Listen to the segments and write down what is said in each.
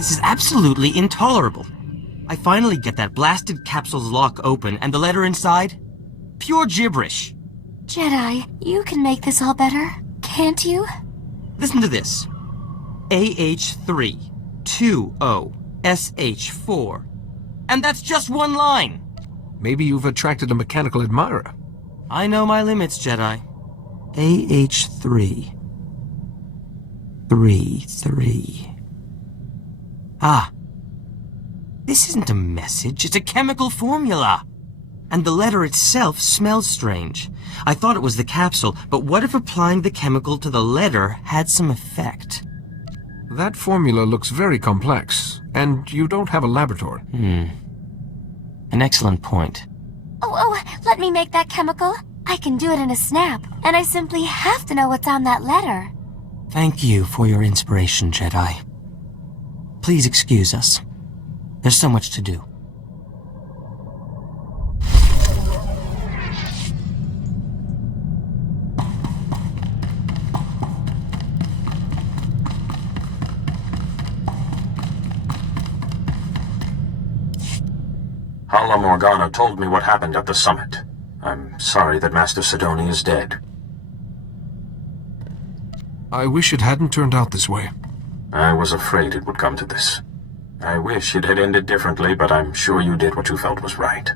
This is absolutely intolerable. I finally get that blasted capsule's lock open and the letter inside? Pure gibberish. Jedi, you can make this all better, can't you? Listen to this. AH3, 2O, SH4. And that's just one line. Maybe you've attracted a mechanical admirer. I know my limits, Jedi. AH3. 3. Ah. This isn't a message, it's a chemical formula. And the letter itself smells strange. I thought it was the capsule, but what if applying the chemical to the letter had some effect? That formula looks very complex, and you don't have a laboratory. An excellent point. Oh, let me make that chemical. I can do it in a snap, and I simply have to know what's on that letter. Thank you for your inspiration, Jedi. Please excuse us. There's so much to do. Hala Morgana told me what happened at the summit. I'm sorry that Master Sidoni is dead. I wish it hadn't turned out this way. I was afraid it would come to this. I wish it had ended differently, but I'm sure you did what you felt was right.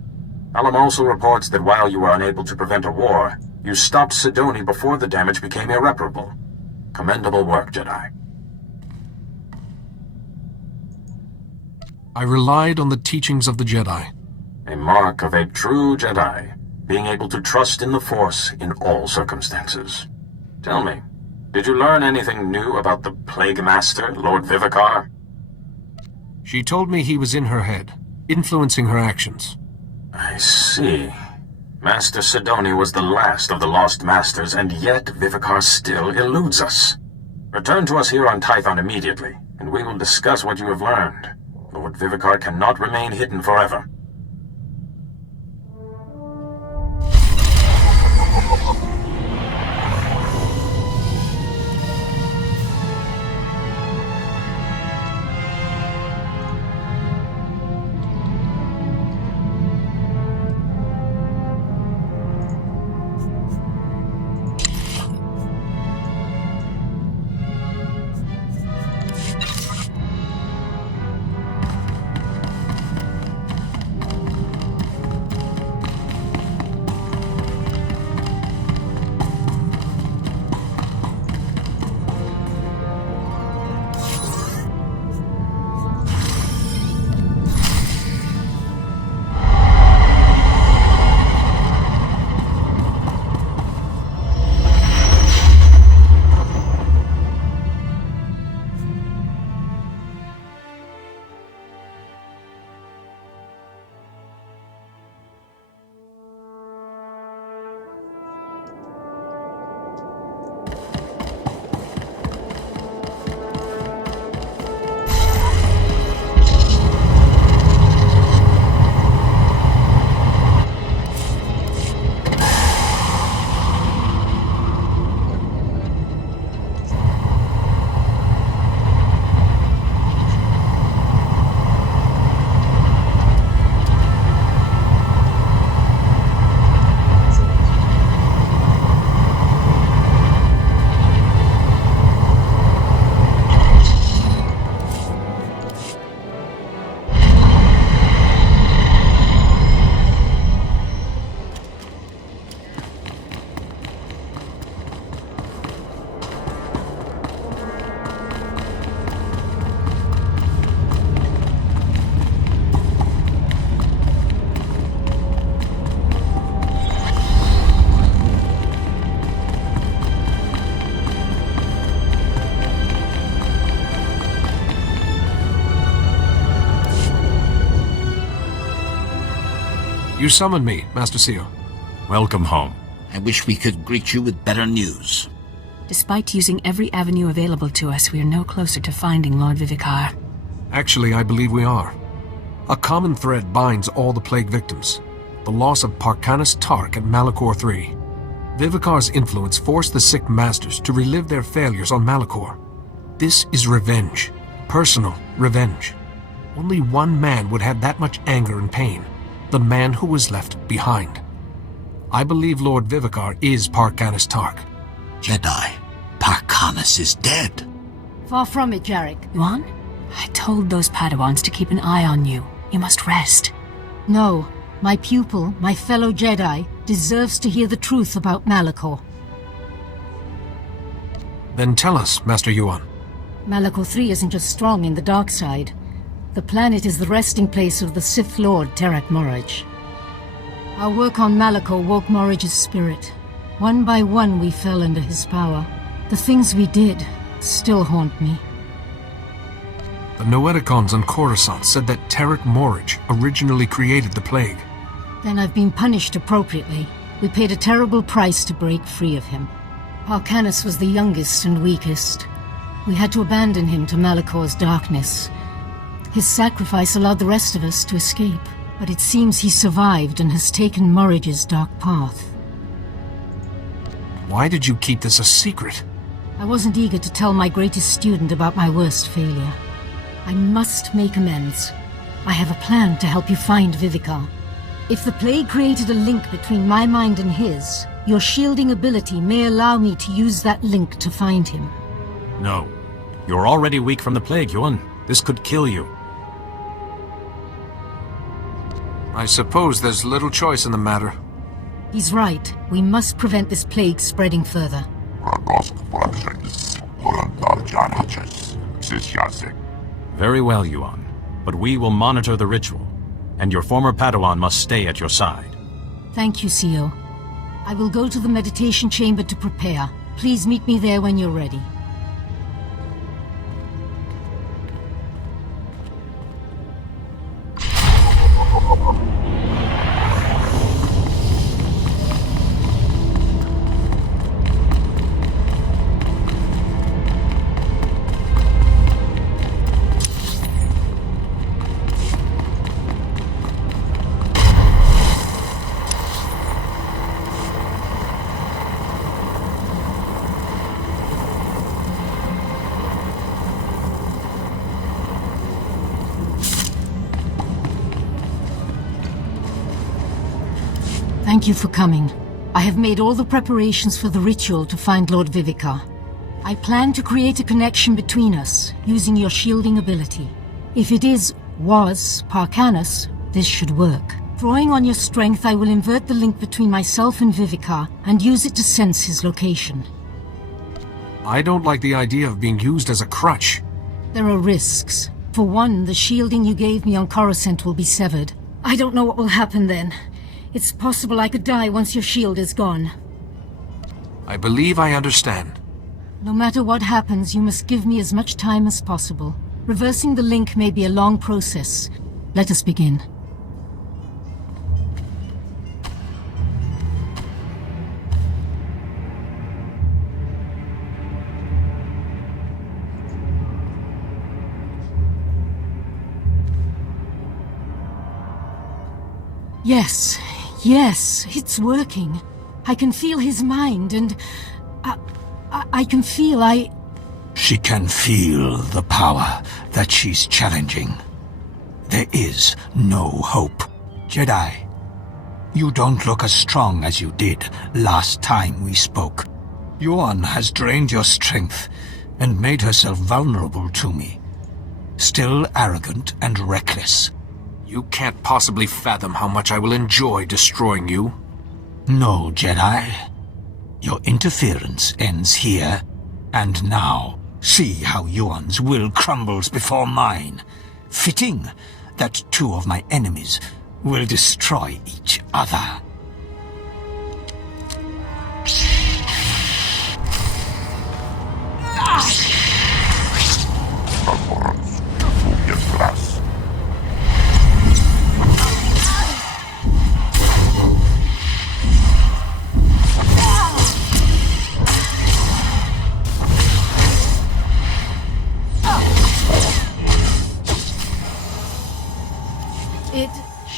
Alam also reports that while you were unable to prevent a war, you stopped Sidoni before the damage became irreparable. Commendable work, Jedi. I relied on the teachings of the Jedi. A mark of a true Jedi, being able to trust in the Force in all circumstances. Tell me, did you learn anything new about the Plague Master, Lord Vivicar? She told me he was in her head, influencing her actions. I see. Master Sidoni was the last of the Lost Masters, and yet Vivicar still eludes us. Return to us here on Tython immediately, and we will discuss what you have learned. Lord Vivicar cannot remain hidden forever. You summoned me, Master Seal. Welcome home. I wish we could greet you with better news. Despite using every avenue available to us, we are no closer to finding Lord Vivicar. Actually, I believe we are. A common thread binds all the plague victims. The loss of Parkanis Tark at Malachor III. Vivicar's influence forced the sick masters to relive their failures on Malachor. This is revenge. Personal revenge. Only one man would have that much anger and pain. The man who was left behind. I believe Lord Vivicar is Parkanis Tark. Jedi, Parkanis is dead. Far from it, Jarek. Yuan? I told those Padawans to keep an eye on you. You must rest. No. My pupil, my fellow Jedi, deserves to hear the truth about Malachor. Then tell us, Master Yuan. Malachor 3 isn't just strong in the dark side. The planet is the resting place of the Sith Lord Terak Moraj. Our work on Malachor woke Moraj's spirit. One by one we fell under his power. The things we did still haunt me. The Noeticons on Coruscant said that Terak Moraj originally created the plague. Then I've been punished appropriately. We paid a terrible price to break free of him. Parkanis was the youngest and weakest. We had to abandon him to Malachor's darkness. His sacrifice allowed the rest of us to escape, but it seems he survived and has taken Moraj's dark path. Why did you keep this a secret? I wasn't eager to tell my greatest student about my worst failure. I must make amends. I have a plan to help you find Vivicar. If the plague created a link between my mind and his, your shielding ability may allow me to use that link to find him. No. You're already weak from the plague, Yuan. This could kill you. I suppose there's little choice in the matter. He's right. We must prevent this plague spreading further. Very well, Yuan. But we will monitor the ritual, and your former Padawan must stay at your side. Thank you, Sio. I will go to the meditation chamber to prepare. Please meet me there when you're ready. Thank you for coming. I have made all the preparations for the ritual to find Lord Vivicar. I plan to create a connection between us, using your shielding ability. If it was Parkanis, this should work. Drawing on your strength, I will invert the link between myself and Vivicar, and use it to sense his location. I don't like the idea of being used as a crutch. There are risks. For one, the shielding you gave me on Coruscant will be severed. I don't know what will happen then. It's possible I could die once your shield is gone. I believe I understand. No matter what happens, you must give me as much time as possible. Reversing the link may be a long process. Let us begin. Yes, it's working. I can feel his mind, and I can feel She can feel the power that she's challenging. There is no hope. Jedi, you don't look as strong as you did last time we spoke. Yuan has drained your strength and made herself vulnerable to me. Still arrogant and reckless. You can't possibly fathom how much I will enjoy destroying you. No, Jedi. Your interference ends here and now. See how Yuan's will crumbles before mine. Fitting that two of my enemies will destroy each other.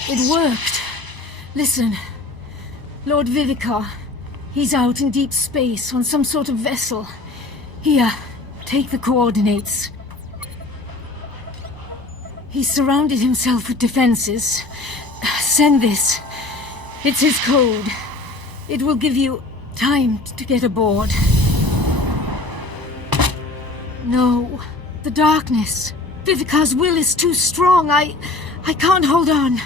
It worked. Listen. Lord Vivicar. He's out in deep space on some sort of vessel. Here, take the coordinates. He surrounded himself with defenses. Send this. It's his code. It will give you time to get aboard. No. The darkness. Vivicar's will is too strong. I can't hold on.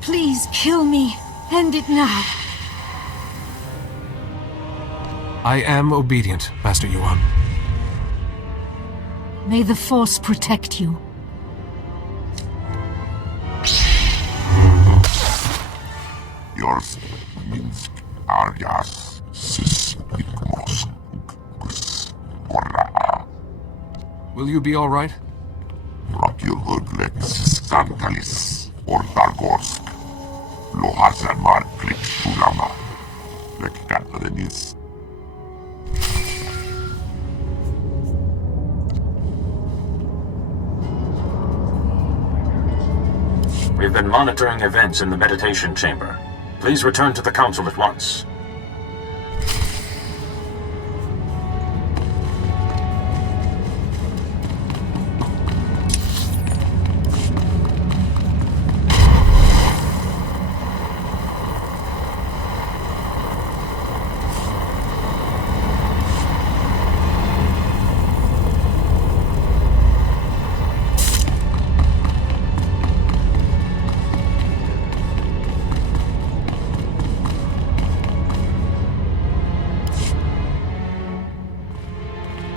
Please kill me. End it now. I am obedient, Master Yuan. May the Force protect you. Yours Minsk Arias Sismikmos Ora Will you be all right? Rockylhudlex Skantalis or Dargorsk Lohazamar Klik Sulama Lekatadenis. We've been monitoring events in the meditation chamber. Please return to the Council at once.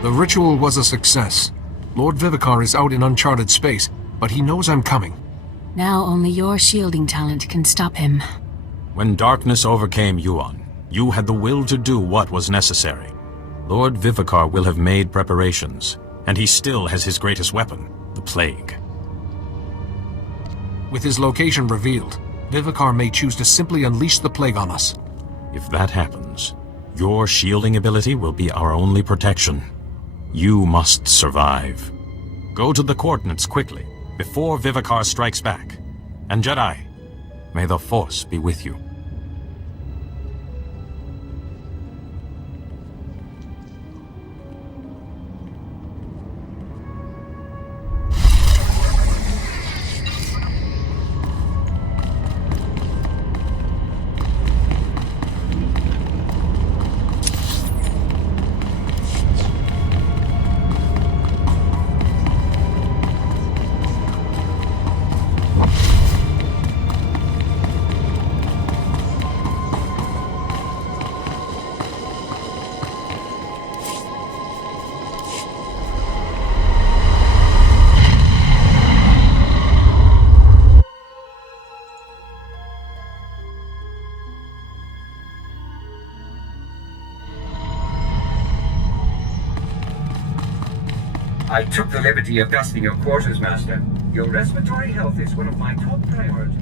The ritual was a success. Lord Vivicar is out in uncharted space, but he knows I'm coming. Now only your shielding talent can stop him. When darkness overcame Yuan, you had the will to do what was necessary. Lord Vivicar will have made preparations, and he still has his greatest weapon, the Plague. With his location revealed, Vivicar may choose to simply unleash the Plague on us. If that happens, your shielding ability will be our only protection. You must survive. Go to the coordinates quickly, before Vivicar strikes back. And Jedi, may the Force be with you. I took the liberty of dusting your quarters, Master. Your respiratory health is one of my top priorities.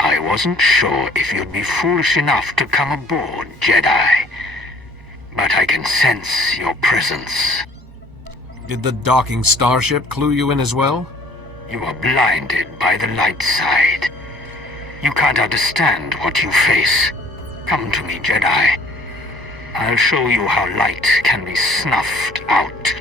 I wasn't sure if you'd be foolish enough to come aboard, Jedi. But I can sense your presence. Did the docking starship clue you in as well? You are blinded by the light side. You can't understand what you face. Come to me, Jedi. I'll show you how light can be snuffed out.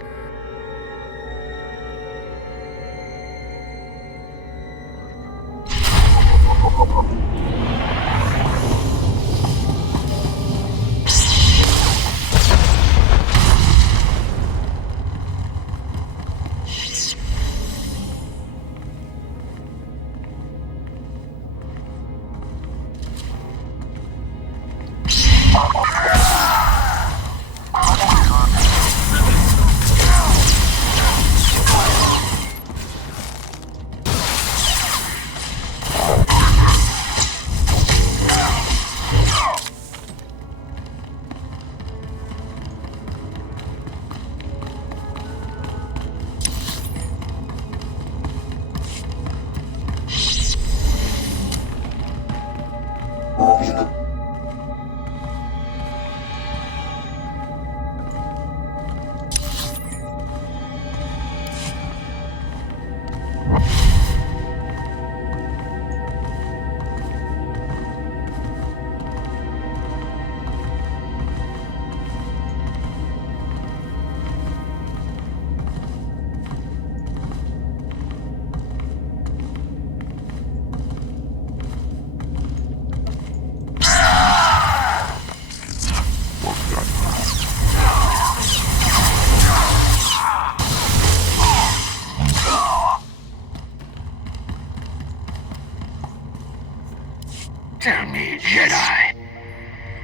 Tell me, Jedi,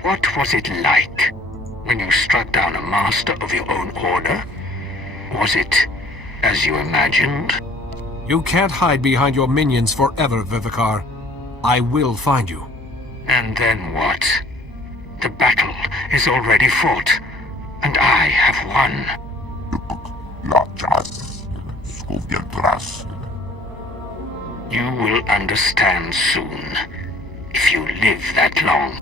what was it like when you struck down a master of your own order? Was it as you imagined? You can't hide behind your minions forever, Vivicar. I will find you. And then what? The battle is already fought, and I have won. You will understand soon, if you live that long.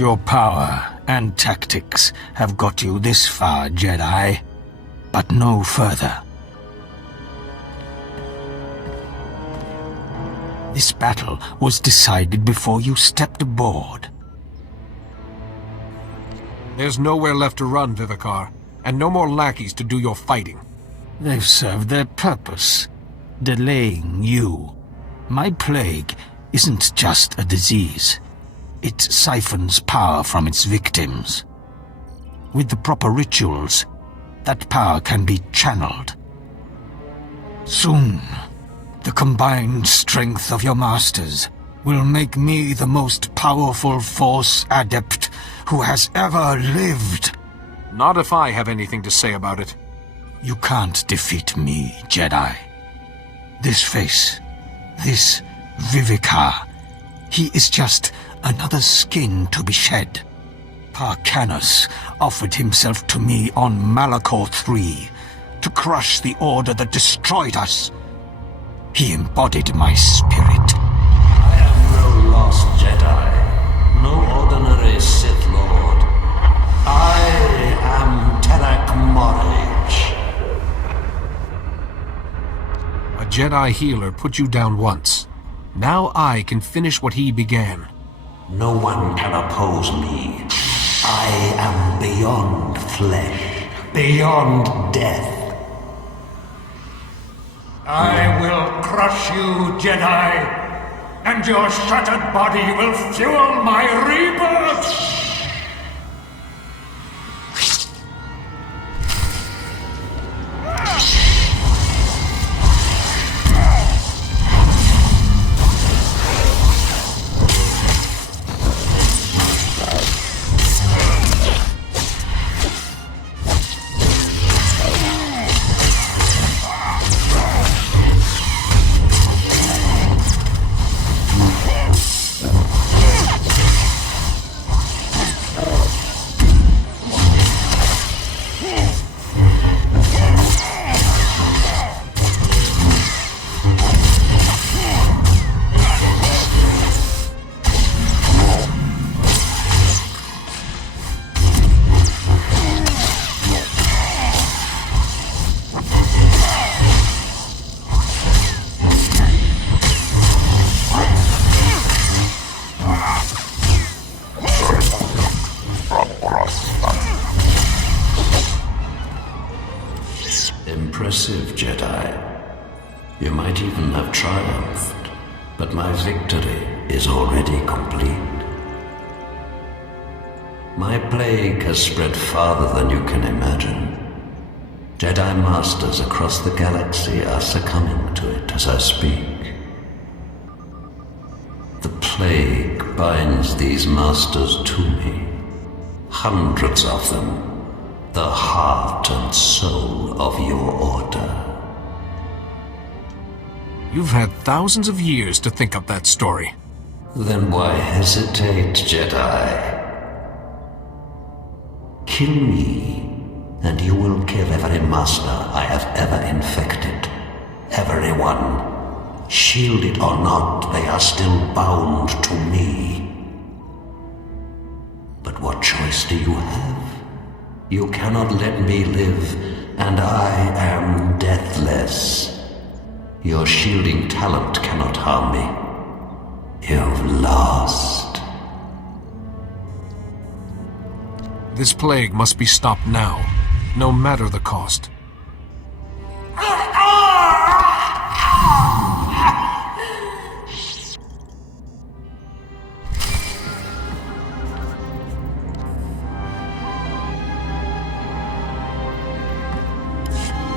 Your power and tactics have got you this far, Jedi, but no further. This battle was decided before you stepped aboard. There's nowhere left to run, Vivicar, and no more lackeys to do your fighting. They've served their purpose, delaying you. My plague isn't just a disease. It siphons power from its victims. With the proper rituals, that power can be channeled. Soon, the combined strength of your masters will make me the most powerful Force adept who has ever lived. Not if I have anything to say about it. You can't defeat me, Jedi. This face, this Vivicar, he is just another skin to be shed. Parkanus offered himself to me on Malachor III to crush the order that destroyed us. He embodied my spirit. I am no lost Jedi, no ordinary Sith Lord. I am Terak Morage. A Jedi healer put you down once. Now I can finish what he began. No one can oppose me. I am beyond flesh, beyond death. I will crush you, Jedi, and your shattered body will fuel my rebirth! Impressive, Jedi. You might even have triumphed, but my victory is already complete. My plague has spread farther than you can imagine. Jedi Masters across the galaxy are succumbing to it as I speak. The plague binds these Masters to me. Hundreds of them. The heart and soul of your order. You've had thousands of years to think up that story. Then why hesitate, Jedi? Kill me, and you will kill every master I have ever infected. Everyone. Shielded or not, they are still bound to me. But what choice do you have? You cannot let me live, and I am deathless. Your shielding talent cannot harm me. You've lost. This plague must be stopped now, no matter the cost.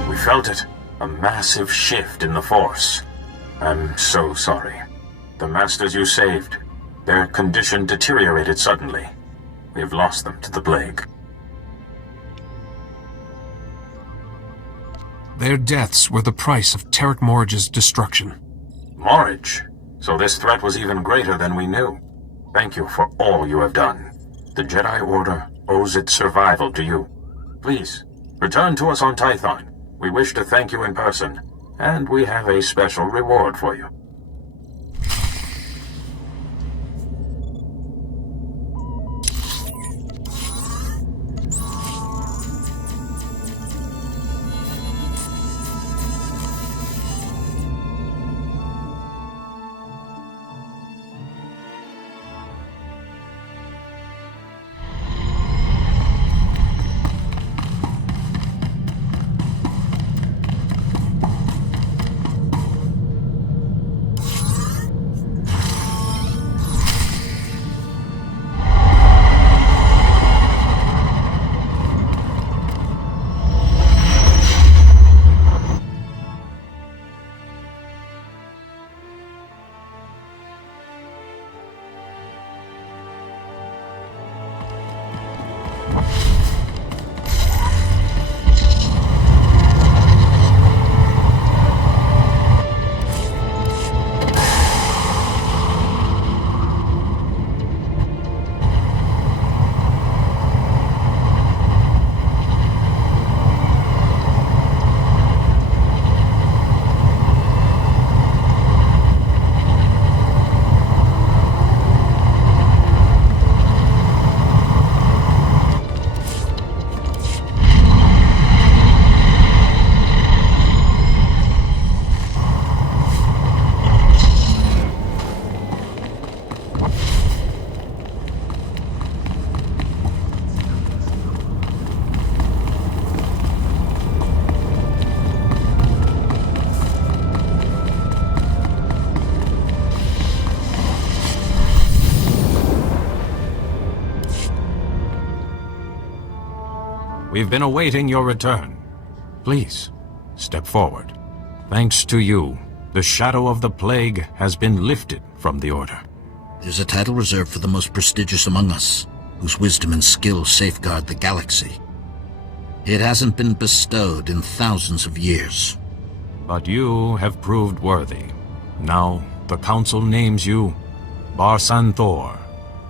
We felt it. A massive shift in the Force. I'm so sorry. The Masters you saved, their condition deteriorated suddenly. We have lost them to the plague. Their deaths were the price of Terak Morage's destruction. Morage? So this threat was even greater than we knew. Thank you for all you have done. The Jedi Order owes its survival to you. Please, return to us on Tython. We wish to thank you in person, and we have a special reward for you. We've been awaiting your return. Please, step forward. Thanks to you, the shadow of the plague has been lifted from the Order. There's a title reserved for the most prestigious among us, whose wisdom and skill safeguard the galaxy. It hasn't been bestowed in thousands of years. But you have proved worthy. Now, the Council names you SWTOR,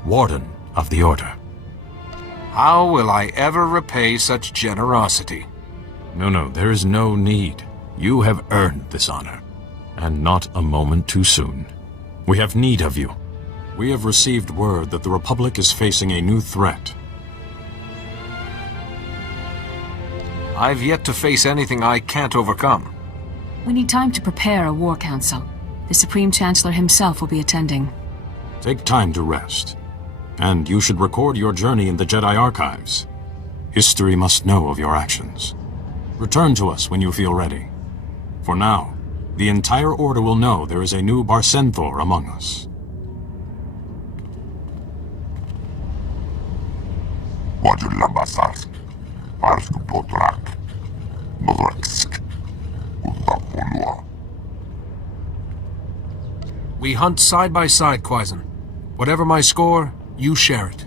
Warden of the Order. How will I ever repay such generosity? No, there is no need. You have earned this honor, and not a moment too soon. We have need of you. We have received word that the Republic is facing a new threat. I've yet to face anything I can't overcome. We need time to prepare a war council. The Supreme Chancellor himself will be attending. Take time to rest. And you should record your journey in the Jedi archives. History must know of your actions. Return to us when you feel ready. For now, the entire Order will know there is a new SWTOR among us. We hunt side by side, Quaizen. Whatever my score, you share it.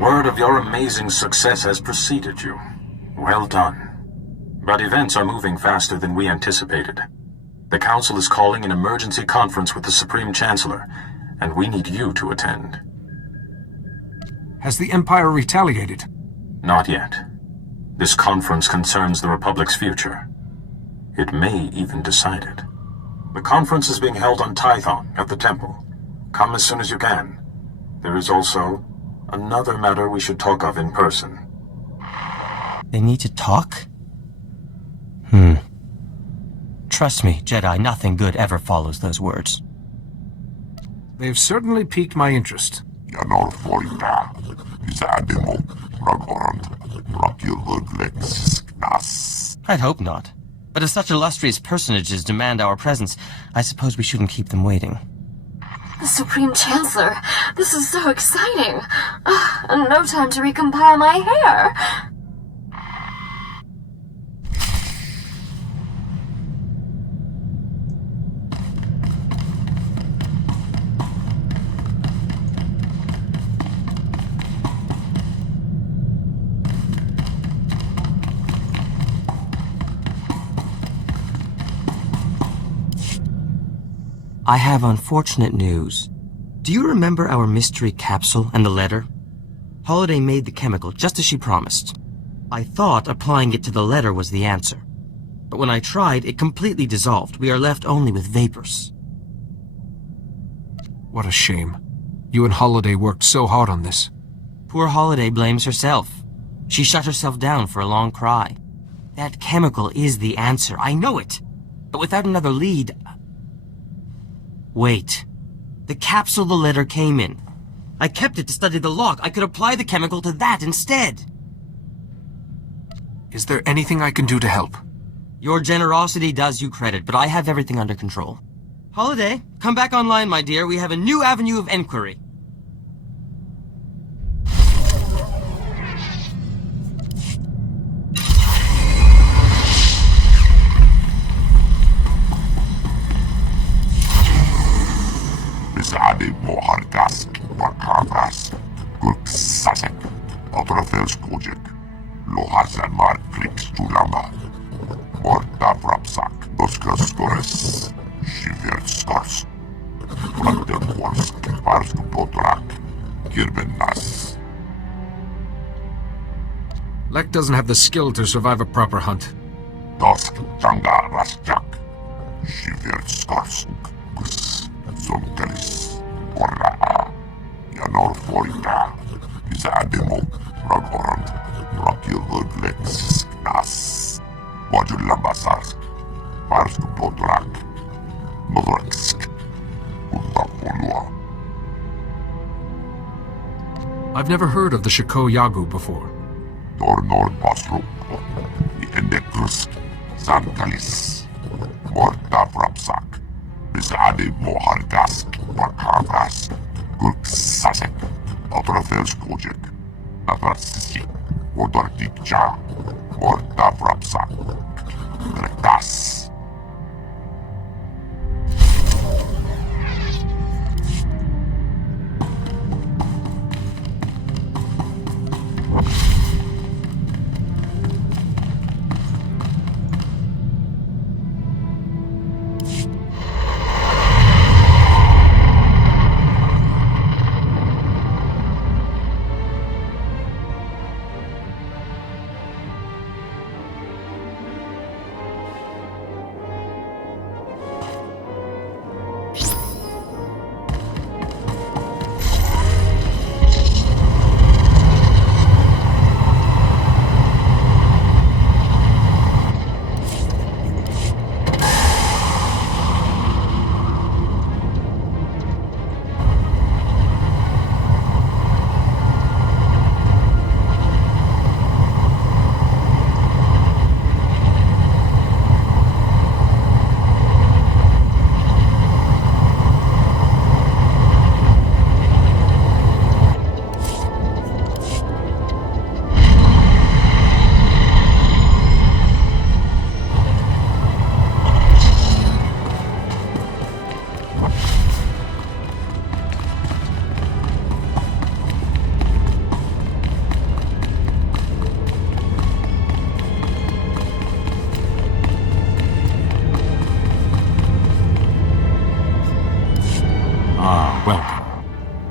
Word of your amazing success has preceded you. Well done. But events are moving faster than we anticipated. The Council is calling an emergency conference with the Supreme Chancellor, and we need you to attend. Has the Empire retaliated? Not yet. This conference concerns the Republic's future. It may even decide it. The conference is being held on Tython at the temple. Come as soon as you can. There is also another matter we should talk of in person. They need to talk? Trust me, Jedi, nothing good ever follows those words. They've certainly piqued my interest. I'd hope not. But if such illustrious personages demand our presence, I suppose we shouldn't keep them waiting. The Supreme Chancellor! This is so exciting! And no time to recompile my hair! I have unfortunate news. Do you remember our mystery capsule and the letter? Holiday made the chemical just as she promised. I thought applying it to the letter was the answer. But when I tried, it completely dissolved. We are left only with vapors. What a shame. You and Holiday worked so hard on this. Poor Holiday blames herself. She shut herself down for a long cry. That chemical is the answer. I know it. But without another lead... Wait. The capsule the letter came in. I kept it to study the log. I could apply the chemical to that instead. Is there anything I can do to help? Your generosity does you credit, but I have everything under control. Holiday, come back online, my dear. We have a new avenue of inquiry. Besade mohargas, bakavas, guksasek, otrofelskodjek, lohazan mar klikstulama, morta vrapsak, doskaskores, shiverskors, planterkorsk, parskupotrak, kirbenas. Lek doesn't have the skill to survive a proper hunt. Dosk tanga rasjak, shiverskorsk, Sonkelis, Orraa, ja Norfolta, Isademo, Ragoran, Rakilhudlex, Nas, Modulambasask, Parskupotrak, Modraksk, Untapolua. I've never heard of the Shako Yagu before. Nornor Pasrup, Endekus, Sankalis, Morta Vrapsak. Besade mohargas, bakavas, guksasek, otrofelskodjek, navrasisi, odortikja, morta vrapsak, rektas.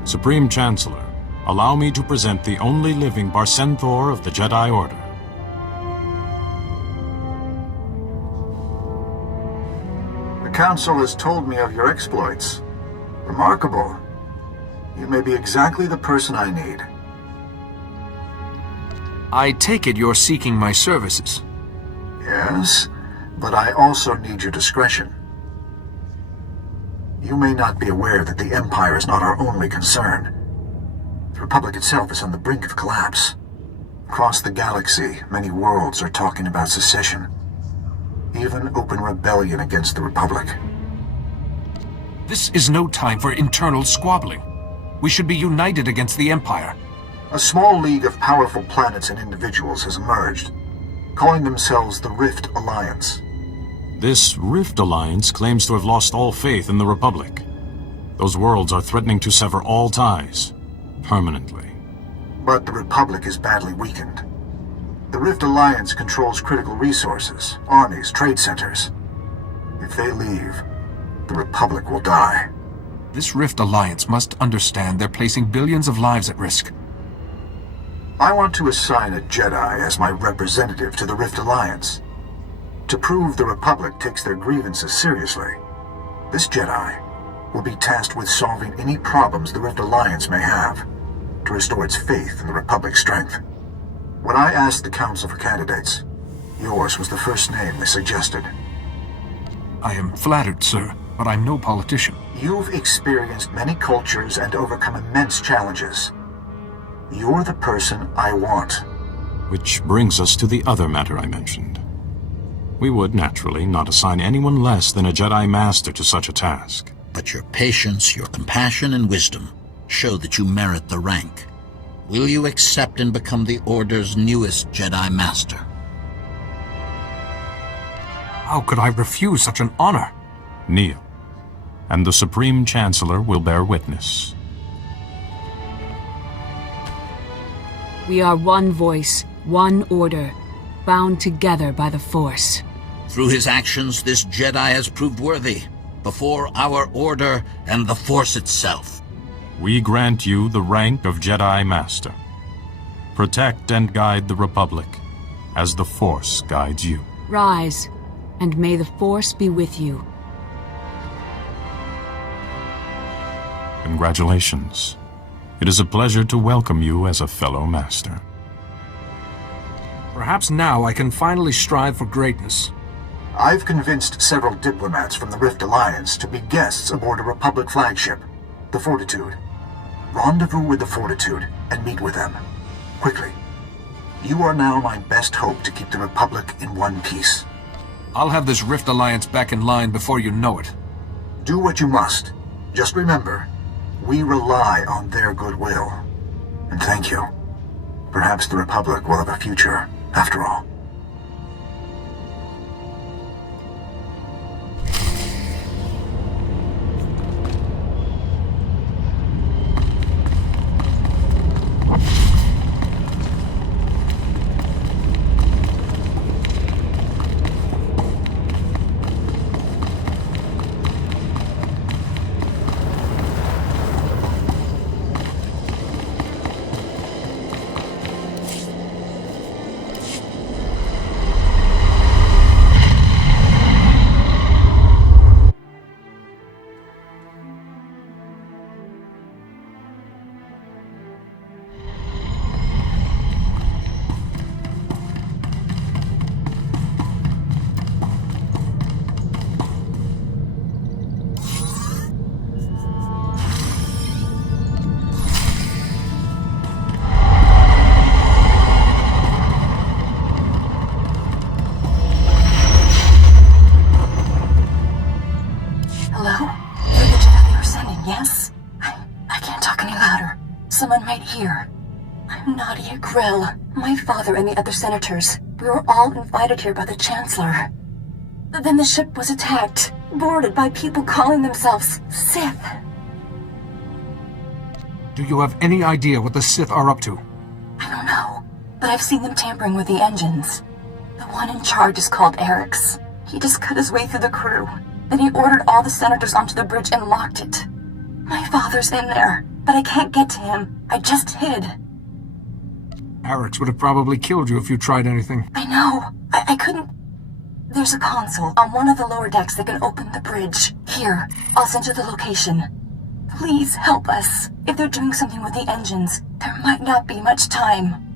Supreme Chancellor, allow me to present the only living SWTOR of the Jedi Order. The Council has told me of your exploits. Remarkable. You may be exactly the person I need. I take it you're seeking my services. Yes, but I also need your discretion. You may not be aware that the Empire is not our only concern. The Republic itself is on the brink of collapse. Across the galaxy, many worlds are talking about secession. Even open rebellion against the Republic. This is no time for internal squabbling. We should be united against the Empire. A small league of powerful planets and individuals has emerged, calling themselves the Rift Alliance. This Rift Alliance claims to have lost all faith in the Republic. Those worlds are threatening to sever all ties, permanently. But the Republic is badly weakened. The Rift Alliance controls critical resources, armies, trade centers. If they leave, the Republic will die. This Rift Alliance must understand they're placing billions of lives at risk. I want to assign a Jedi as my representative to the Rift Alliance. To prove the Republic takes their grievances seriously, this Jedi will be tasked with solving any problems the Rift Alliance may have to restore its faith in the Republic's strength. When I asked the Council for candidates, yours was the first name they suggested. I am flattered, sir, but I'm no politician. You've experienced many cultures and overcome immense challenges. You're the person I want. Which brings us to the other matter I mentioned. We would, naturally, not assign anyone less than a Jedi Master to such a task. But your patience, your compassion, and wisdom show that you merit the rank. Will you accept and become the Order's newest Jedi Master? How could I refuse such an honor? Kneel, and the Supreme Chancellor will bear witness. We are one voice, one order, bound together by the Force. Through his actions, this Jedi has proved worthy before our Order and the Force itself. We grant you the rank of Jedi Master. Protect and guide the Republic as the Force guides you. Rise, and may the Force be with you. Congratulations. It is a pleasure to welcome you as a fellow Master. Perhaps now I can finally strive for greatness. I've convinced several diplomats from the Rift Alliance to be guests aboard a Republic flagship, the Fortitude. Rendezvous with the Fortitude and meet with them. Quickly. You are now my best hope to keep the Republic in one piece. I'll have this Rift Alliance back in line before you know it. Do what you must. Just remember, we rely on their goodwill. And thank you. Perhaps the Republic will have a future, after all. My father and the other senators, we were all invited here by the Chancellor. Then the ship was attacked, boarded by people calling themselves Sith. Do you have any idea what the Sith are up to? I don't know, but I've seen them tampering with the engines. The one in charge is called Eric's. He just cut his way through the crew. Then he ordered all the senators onto the bridge and locked it. My father's in there, but I can't get to him. I just hid. Arix would have probably killed you if you tried anything. I know. I couldn't... There's a console on one of the lower decks that can open the bridge. Here, I'll send you the location. Please help us. If they're doing something with the engines, there might not be much time.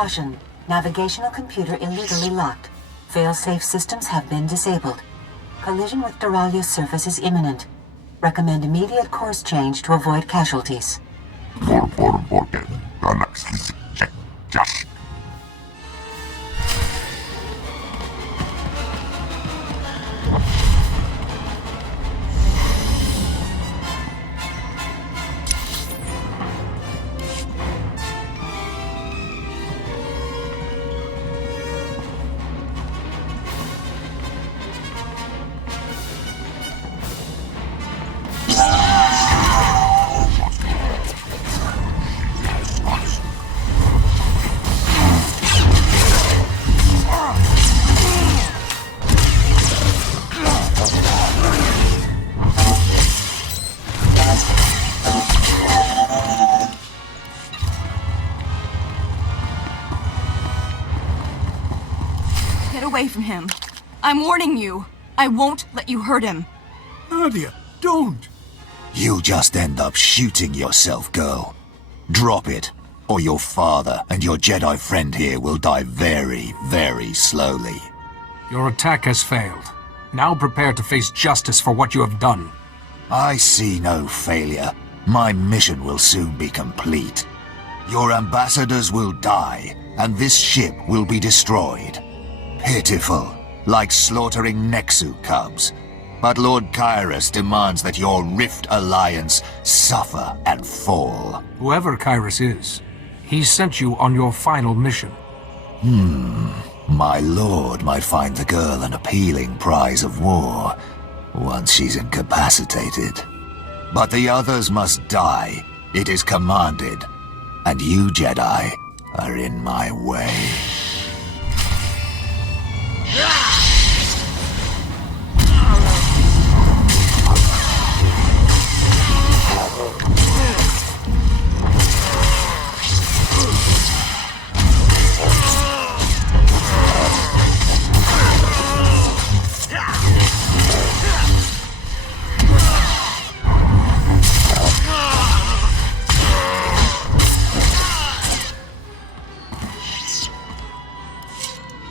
Caution. Navigational computer illegally locked. Fail-safe systems have been disabled. Collision with Doralia's surface is imminent. Recommend immediate course change to avoid casualties. Get away from him. I'm warning you. I won't let you hurt him. Nadia, don't! You'll just end up shooting yourself, girl. Drop it, or your father and your Jedi friend here will die very, very slowly. Your attack has failed. Now prepare to face justice for what you have done. I see no failure. My mission will soon be complete. Your ambassadors will die, and this ship will be destroyed. Pitiful, like slaughtering Nexu cubs. But Lord Kyrus demands that your Rift Alliance suffer and fall. Whoever Kyrus is, he sent you on your final mission. My lord might find the girl an appealing prize of war, once she's incapacitated. But the others must die. It is commanded. And you, Jedi, are in my way.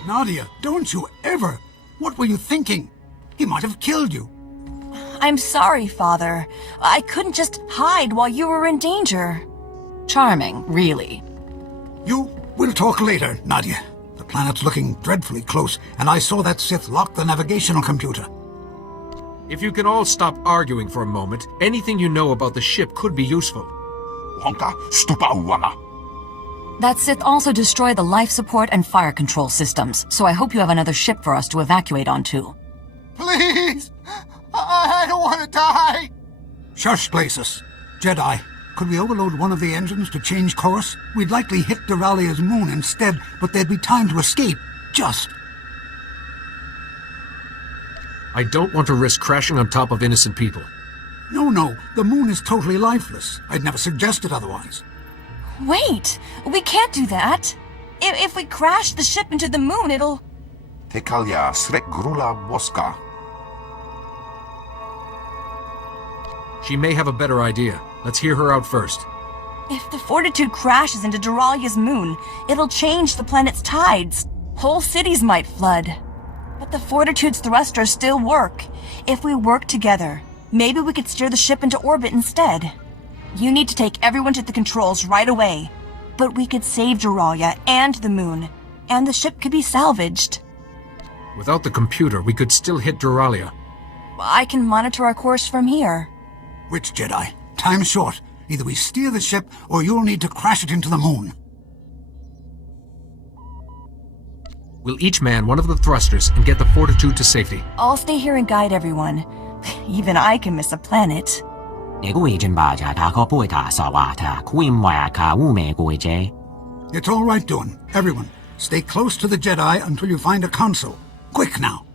Nadia, don't you ever! What were you thinking? He might have killed you. I'm sorry, Father. I couldn't just hide while you were in danger. Charming, really. We'll talk later, Nadia. The planet's looking dreadfully close, and I saw that Sith lock the navigational computer. If you can all stop arguing for a moment, anything you know about the ship could be useful. That Sith also destroyed the life support and fire control systems, so I hope you have another ship for us to evacuate onto. Please! I don't want to die! Shush, Places. Jedi, could we overload one of the engines to change course? We'd likely hit Doralia's moon instead, but there'd be time to escape. Just. I don't want to risk crashing on top of innocent people. No, the moon is totally lifeless. I'd never suggested otherwise. Wait! We can't do that! If we crash the ship into the moon, it'll... Tekalia srek grula boska. She may have a better idea. Let's hear her out first. If the Fortitude crashes into Doralia's moon, it'll change the planet's tides. Whole cities might flood. But the Fortitude's thrusters still work. If we work together, maybe we could steer the ship into orbit instead. You need to take everyone to the controls right away. But we could save Doralia and the moon, and the ship could be salvaged. Without the computer, we could still hit Doralia. I can monitor our course from here. Which Jedi? Time's short. Either we steer the ship, or you'll need to crash it into the moon. We'll each man one of the thrusters and get the Fortitude to safety. I'll stay here and guide everyone. Even I can miss a planet. It's all right, Dawn. Everyone, stay close to the Jedi until you find a console. Quick now.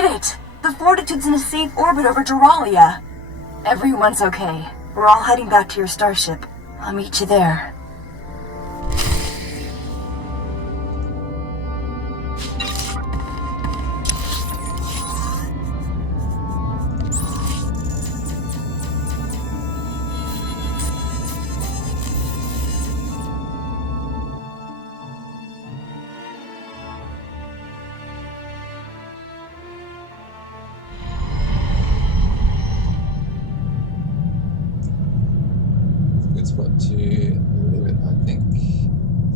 did it! The Fortitude's in a safe orbit over Duralia. Everyone's okay. We're all heading back to your starship. I'll meet you there. Good spot to leave it, I think.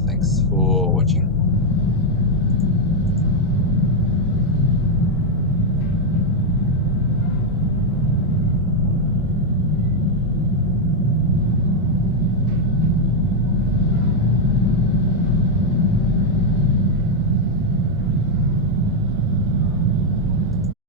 Thanks for watching.